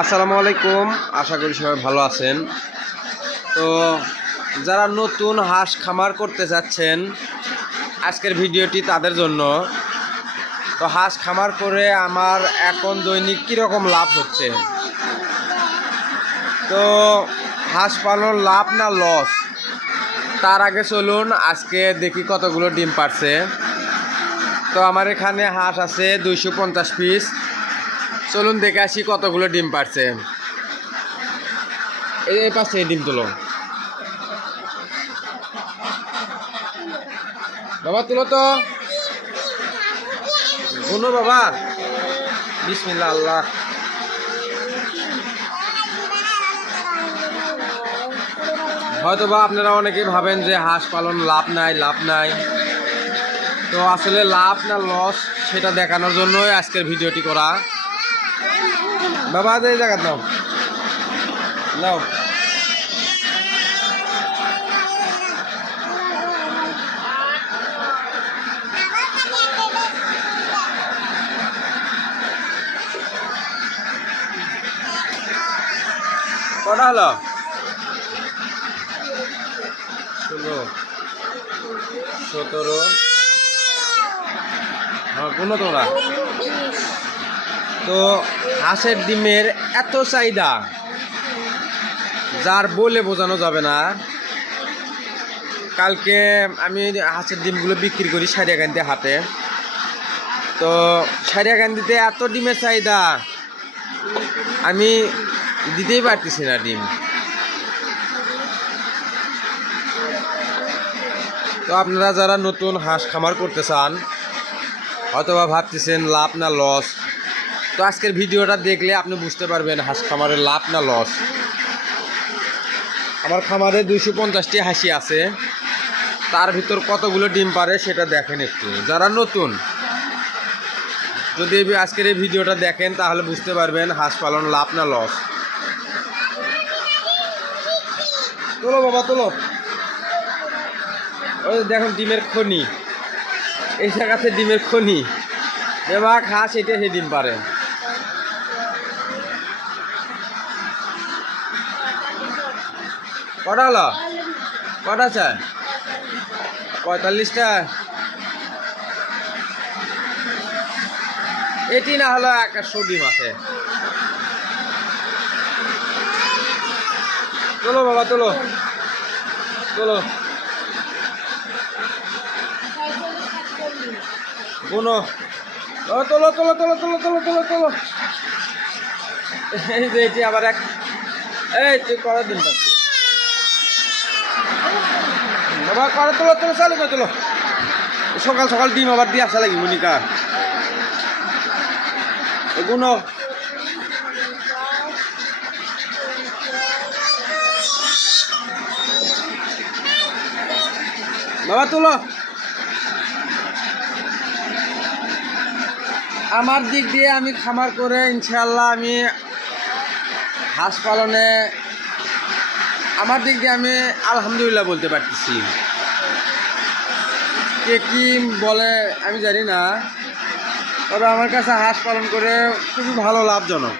আসসালামু আলাইকুম। আশা করি সবাই ভালো আছেন। তো যারা নতুন হাঁস খামার করতে চাচ্ছেন আজকের ভিডিওটি তাদের জন্য। তো হাঁস খামার করে আমার এখন দৈনিক কীরকম লাভ হচ্ছে? তো হাঁস পালন লাভ না লস? তার আগে চলুন, আজকে দেখি কতগুলো ডিম পারছে। তো আমার এখানে হাঁস আছে দুইশো পঞ্চাশ পিস। চলুন দেখে আসি কতগুলো ডিম পারছে। এই পাশে ডিম তুলো। বাবা, তুলো তো। গুনো বাবা। বিসমিল্লা আল্লাহ হয়তো বা আপনারা অনেকেই ভাবেন যে হাঁস পালন লাভ নাই লাভ নাই। তো আসলে লাভ না লস সেটা দেখানোর জন্যই আজকের ভিডিওটি করা। বাবা এই জায়গা নাও। নাও। কটা হলো? ষোলো। সতেরো। হ্যাঁ কোনো তোমরা। তো হাঁসের ডিমের এত চাহিদা, যার বলে বোঝানো যাবে না। কালকে আমি হাঁসের ডিমগুলো বিক্রি করি সারিয়াকান্দি হাতে তো সারিয়াকান্দিতে এত ডিমের চাহিদা, আমি দিতেই পারতেছি না ডিম। তো আপনারা যারা নতুন হাঁস খামার করতে চান অথবা ভাবতেছেন লাভ না, লস। তো আজকের ভিডিওটা দেখলে আপনি বুঝতে পারবেন হাঁস খামারের লাভ না লস। আমার খামারে দুইশো পঞ্চাশটি হাসি আছে। তার ভিতর কতগুলো ডিম পারে সেটা দেখেন একটু। যারা নতুন, যদি আজকের এই ভিডিওটা দেখেন তাহলে বুঝতে পারবেন হাঁস পালন লাভ না লস। তোলো বাবা, তোলো। ওই দেখুন ডিমের খনি। এই জায়গাতে ডিমের খনি। এবার হাঁস এটা সে ডিম পারে। কটা হলো কটা চায় পঁয়তাল্লিশটা। এটি না হলো একশো ডিম আছে চলো বাবা চলো চলো বোনো। তোলো তোলো তোলো তোলো তোলো তোলো তোলো। এই যে, এটি আবার এক এই, তুই করার দিন পাচ্ছি সকাল সকাল ডিম আবার দিয়ে আসা লাগি মনিকা গুনো বাবা, তোলো। আমার দিক দিয়ে আমি খামার করে ইনশাল্লাহ আমি হাঁস পালনে, আমার দিক দিয়ে আমি আলহামদুলিল্লাহ বলতে পারতেছি। কে কি বলে আমি জানি না, তবে আমার কাছে হাঁস পালন করে খুবই ভালো লাভজনক।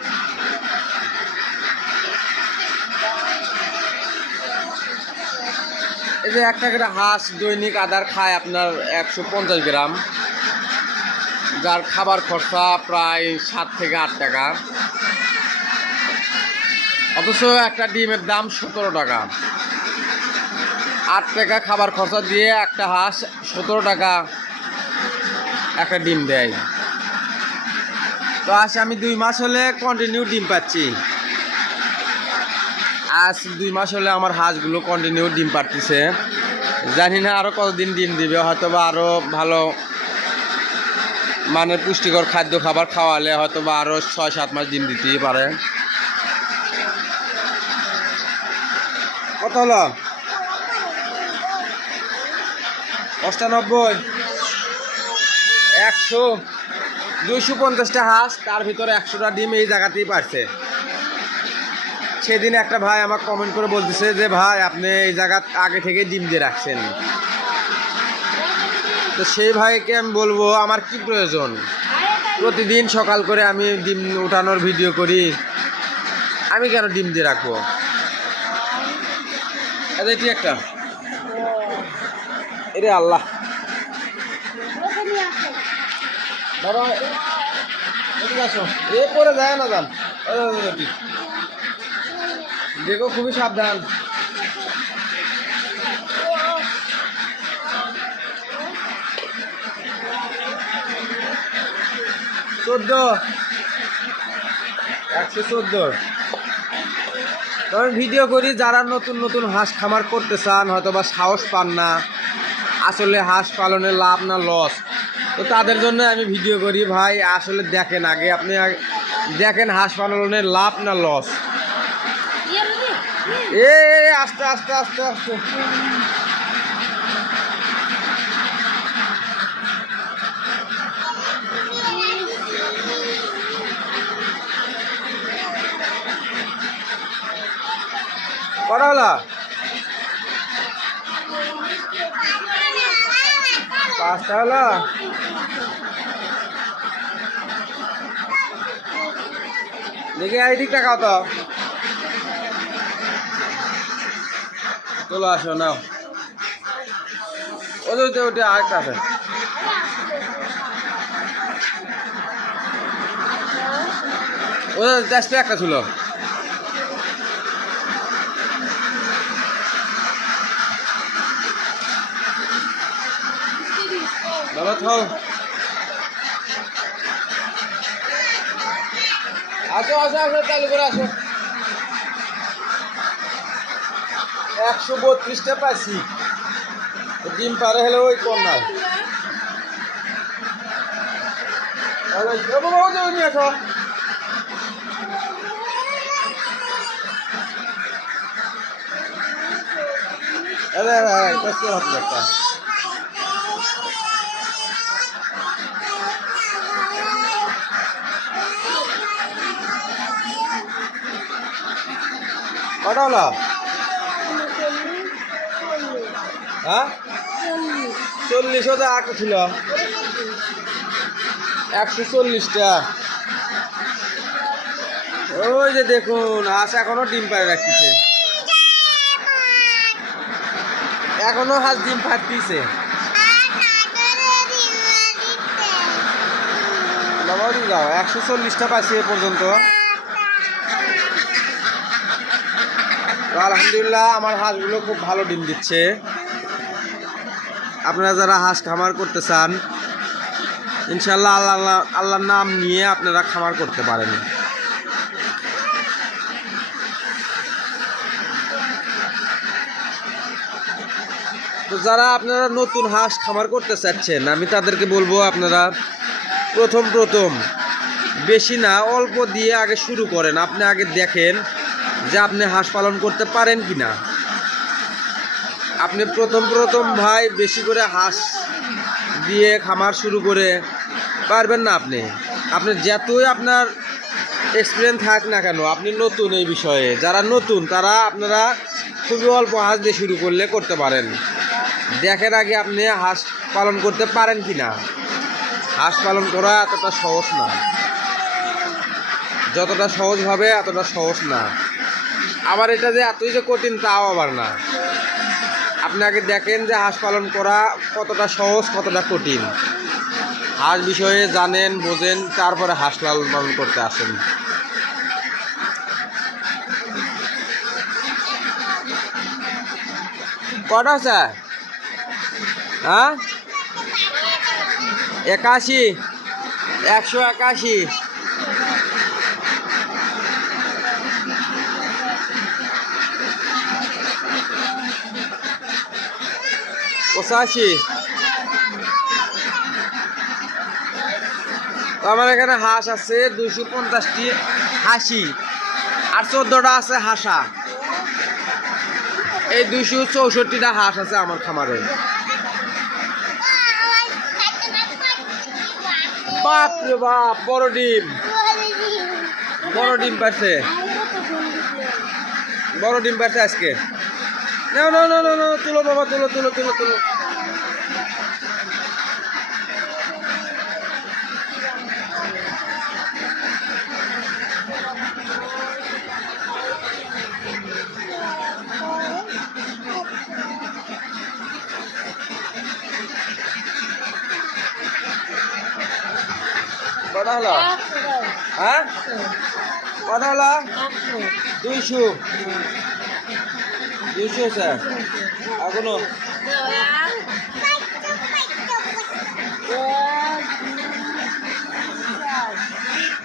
এই যে একটা করে হাঁস দৈনিক আদার খায় আপনার একশো পঞ্চাশ গ্রাম, যার খাবার খরচা প্রায় সাত থেকে আট টাকা। অথচ একটা ডিমের দাম সতেরো টাকা। আট টাকা খাবার খরচা দিয়ে একটা হাঁস সতেরো টাকা একটা ডিম দেয়। তো আজ আমি দুই মাস হলে কন্টিনিউ ডিম পাচ্ছি। আজ দুই মাস হলে আমার হাঁসগুলো কন্টিনিউ ডিম পাচ্ছিছে জানি না আরও কতদিন ডিম দিবে হয়তো বা আরও ভালো মানে পুষ্টিকর খাদ্য খাবার খাওয়ালে হয়তো বা আরও ছয় সাত মাস ডিম দিতেই পারে। কত হলো? অষ্টানব্বই, একশো, দুইশো পঞ্চাশটা হাঁস, তার ভিতরে একশোটা ডিম এই জায়গাতেই পারছে সেদিন একটা ভাই আমাকে কমেন্ট করে বলতেছে যে, ভাই, আপনি এই জায়গা আগে থেকে ডিম দিয়ে রাখছেন। তো সেই ভাইকে আমি বলব, আমার কি প্রয়োজন? প্রতিদিন সকাল করে আমি ডিম উঠানোর ভিডিও করি। আমি কেন ডিম দিয়ে রাখব? এটি একটা? এরে আল্লাহ। বাবা যায় না যান। দেখো, খুবই সাবধান। চোদ্দ। একশো চোদ্দ। তবে ভিডিও করি, যারা নতুন নতুন হাঁস খামার করতে চান হয়তো বা সাহস পান না আসলে হাঁস পালনে লাভ না লস তো তাদের জন্য আমি ভিডিও করি ভাই আসলে দেখেন আগে আপনি দেখেন হাঁস পালনে লাভ না লস এ আস্তে আস্তে আস্তে আস্তে। কটা হলো? পাঁচটা হলো দেখি এই দিকটা খাও তো চলো আসো, নাও। ওদের ওটা ওটা আরেকটা আছে। ওদের চাষটা একটা ছিল। বাবা থাও। আসো আসো আসো চালু করে আসো। একশো বত্রিশটা পাইছি। ডিম পারে হলে ওই কন্যায় তাহলে এ বাবা, ওই যে ওই নিয়ে আসো। আরে আরে কষ্ট হচ্ছে একটা। কটা হলো হ্যাঁ? চল্লিশ হাজার আটটা ছিল। একশো চল্লিশটা। ওই যে দেখুন হাঁস এখনও ডিম পাড়ে রাখতেছে। এখনও হাঁস ডিম ফাটতিছে। দিয়ে একশো চল্লিশটা পাইছি এ পর্যন্ত। আলহামদুলিল্লাহ আমার হাঁসগুলো খুব ভালো ডিম দিচ্ছে। আপনারা যারা হাঁস খামার করতে চান ইনশাল্লাহ আল্লাহ আল্লাহ- আল্লাহর নাম নিয়ে আপনারা খামার করতে পারেন। তো যারা আপনারা নতুন হাঁস খামার করতে চাচ্ছেন, আমি তাদেরকে বলব আপনারা প্রথম প্রথম বেশি না, অল্প দিয়ে আগে শুরু করেন। আপনি আগে দেখেন যে আপনি হাঁস পালন করতে পারেন কি না আপনি প্রথম প্রথম ভাই বেশি করে হাঁস দিয়ে খামার শুরু করে পারবেন না আপনি। আপনি যতই আপনার এক্সপিরিয়েন্স থাক না কেন, আপনি নতুন এই বিষয়ে। যারা নতুন, তারা আপনারা খুবই অল্প হাঁস দিয়ে শুরু করলে করতে পারেন। দেখেন আগে আপনি হাঁস পালন করতে পারেন কি না হাঁস পালন করা এতটা সহজ না। যতটা সহজ হবে, এতটা সহজ না। আবার এটা যে এতই যে কঠিন তাও আবার না। আপনি আগে দেখেন যে হাঁস পালন করা কতটা সহজ, কতটা কঠিন। হাঁস বিষয়ে জানেন, বোঝেন, তারপরে হাঁস লালন পালন করতে আসেন। কটা আছে হ্যাঁ? একাশি। একশো একাশি। তো আমার এখানে হাঁস আছে দুশো পঞ্চাশটি হাসি। আর চোদ্দোটা আছে হাসা। এই দুশো চৌষট্টিটা হাঁস আছে আমার খামারে। বাপ রে বাপ, বড় ডিম। বড় ডিম পাচ্ছে বড় ডিম পাচ্ছে আজকে। না না না না তুলো বাবা তুলো তুলো তুলো তুলো কত হলো হ্যাঁ কত হলো দুইশো দুইশো স্যার এখনও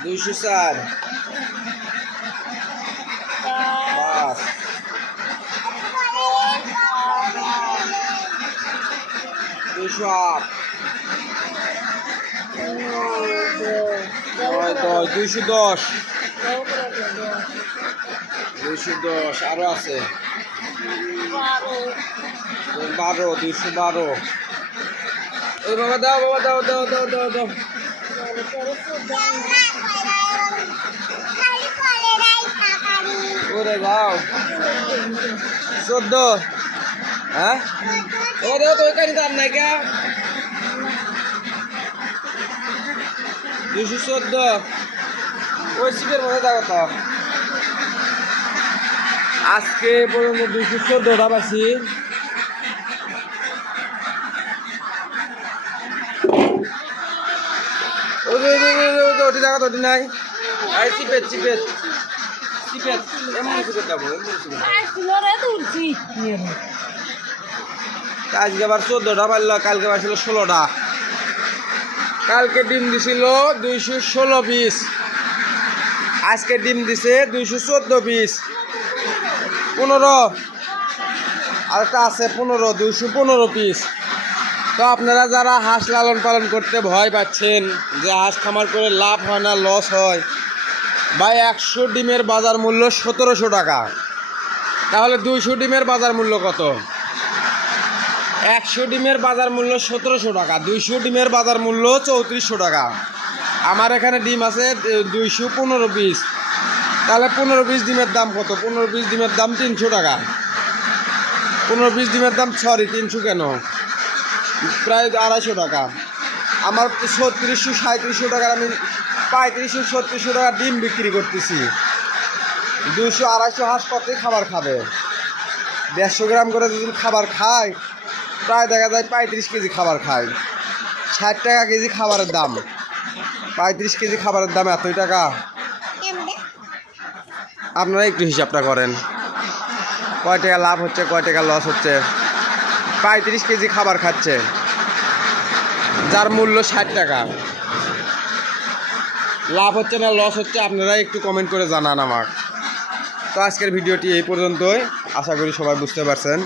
দুইশো চার। পাঁচ দুইশো আট। নয় দশ, দুইশো দশ। দুইশো দশ, আরও আছে। বারো, দুইশো বারো। ওই বাবা দাও বাবা দাও দাও দাও দাও দাও। ওরে দাও চোদ্দ। হ্যাঁ? ও দাও তো ওইখানে দাম নাই কে? দুইশো চোদ্দ। ওই সিটের মধ্যে দাও তো। আজকে পর্যন্ত দুইশো চোদ্দটা পাচ্ছি নাই। চিপেট আজকে আবার চোদ্দোটা পারল কালকে ষোলোটা কালকে ডিম দিছিল দুইশো ষোলো পিস। আজকে ডিম দিছে দুইশো চোদ্দ পিস। পনেরো। আরেকটা আছে পনেরো, দুইশো পনেরো পিস তো আপনারা যারা হাঁস লালন পালন করতে ভয় পাচ্ছেন, যে হাঁস খামার করে লাভ হয় না লস হয় বা একশো ডিমের বাজার মূল্য সতেরোশো টাকা। তাহলে দুইশো ডিমের বাজার মূল্য কত? একশো ডিমের বাজার মূল্য সতেরোশো টাকা, দুইশো ডিমের বাজার মূল্য চৌত্রিশশো টাকা। আমার এখানে ডিম আছে দুইশো পনেরো পিস তাহলে পনেরো পিস ডিমের দাম কত? পনেরো পিস ডিমের দাম তিনশো টাকা। পনেরো পিস ডিমের দাম সরি, তিনশো কেন? প্রায় আড়াইশো টাকা। আমার ছত্রিশশো সাঁত্রিশশো টাকার আমি পঁয়ত্রিশশো, ছত্রিশশো টাকা ডিম বিক্রি করতেছি। দুশো আড়াইশো হাঁস খাবার খাবে? দেড়শো গ্রাম করে যদি খাবার খায়, প্রায় দেখা যায় পঁয়ত্রিশ কেজি খাবার খায়। ষাট টাকা কেজি খাবারের দাম। পঁয়ত্রিশ কেজি খাবারের দাম এতই টাকা। আপনারা একটু হিসাবটা করেন। কয় টাকা লাভ হচ্ছে, কয় টাকা লস হচ্ছে? পঁয়ত্রিশ কেজি খাবার খাচ্ছে। যার মূল্য ষাট টাকা। লাভ হচ্ছে না লস হচ্ছে, আপনারা একটু কমেন্ট করে জানান আমার তো আজকের ভিডিওটি এই পর্যন্তই। আশা করি সবাই বুঝতে পারছেন।